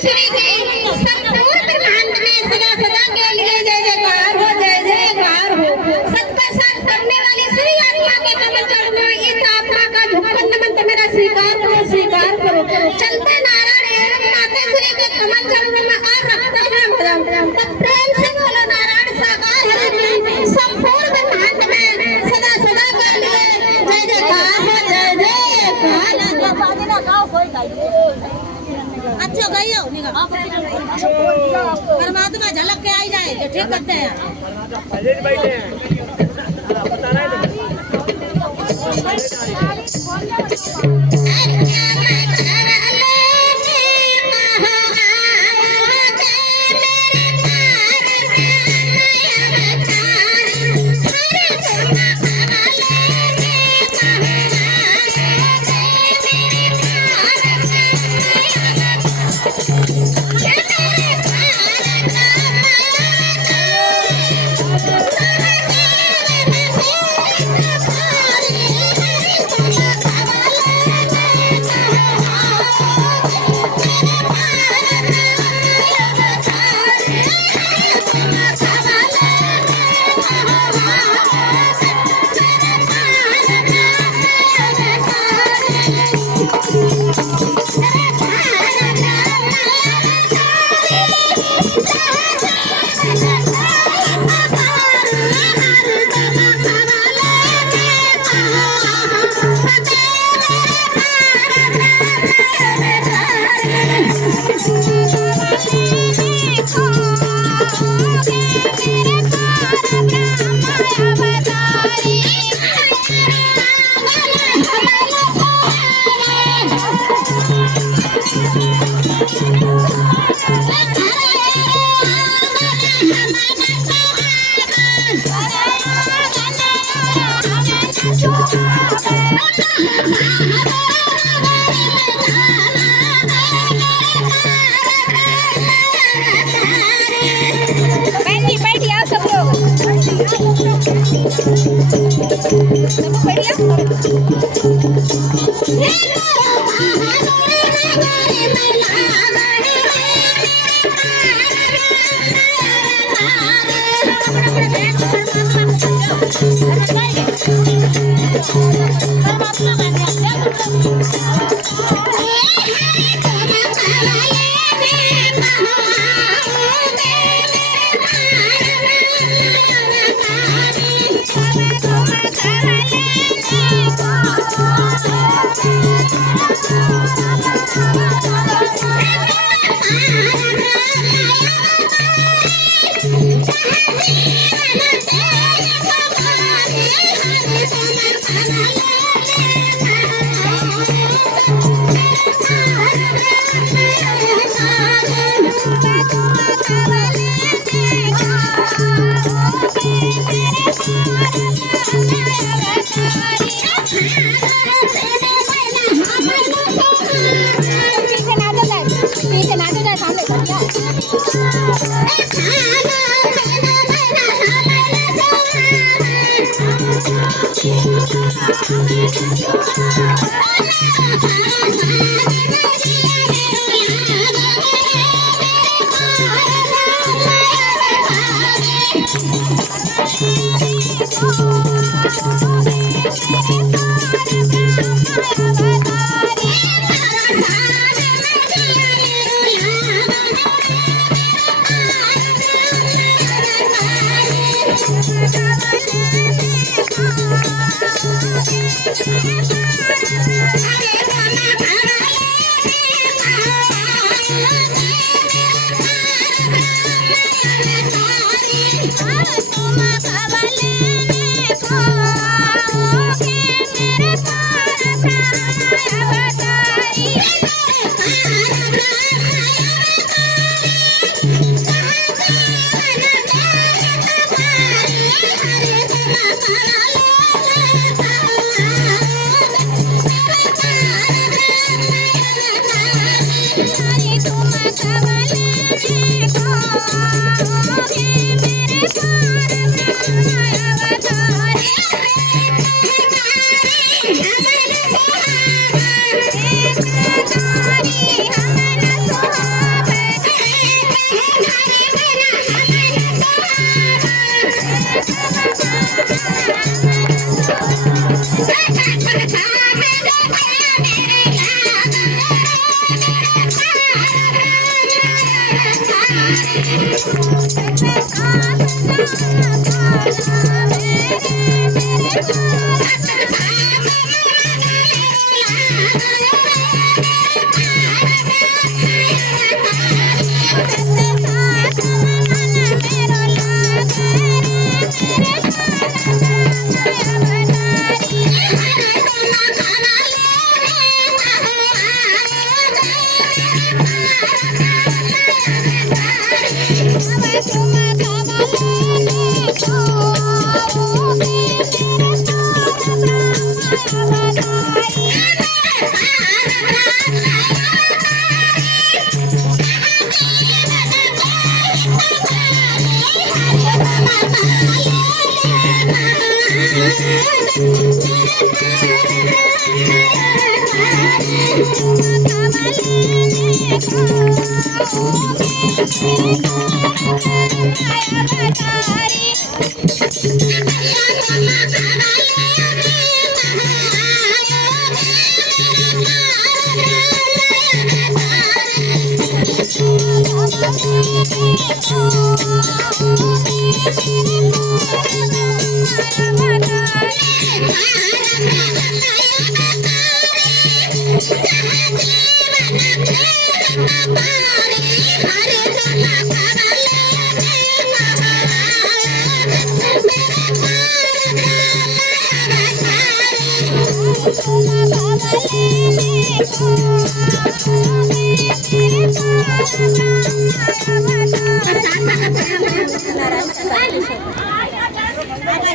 श्री के संपूर्ण ब्रह्मांड में सदा सदा के लिए जय जयकार हो, जय जयकार हो। सबका साथ करने वाली श्री आत्मा के कमल चरणों में इस आत्मा का झुककर नमन मेरा स्वीकार करो, स्वीकार करो। चलते नारायण एवं माता श्री के कमल चरणों में आ रखते हैं भजन। तब प्रेम से बोलो नारायण साकार हरि की संपूर्ण ब्रह्मांड में सदा सदा के लिए जय जयकार हो, जय जयकार। अच्छो गई हो निका परमात्मा झलक के आई जाए जो ठीक करते हैं। Apa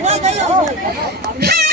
gua gaya?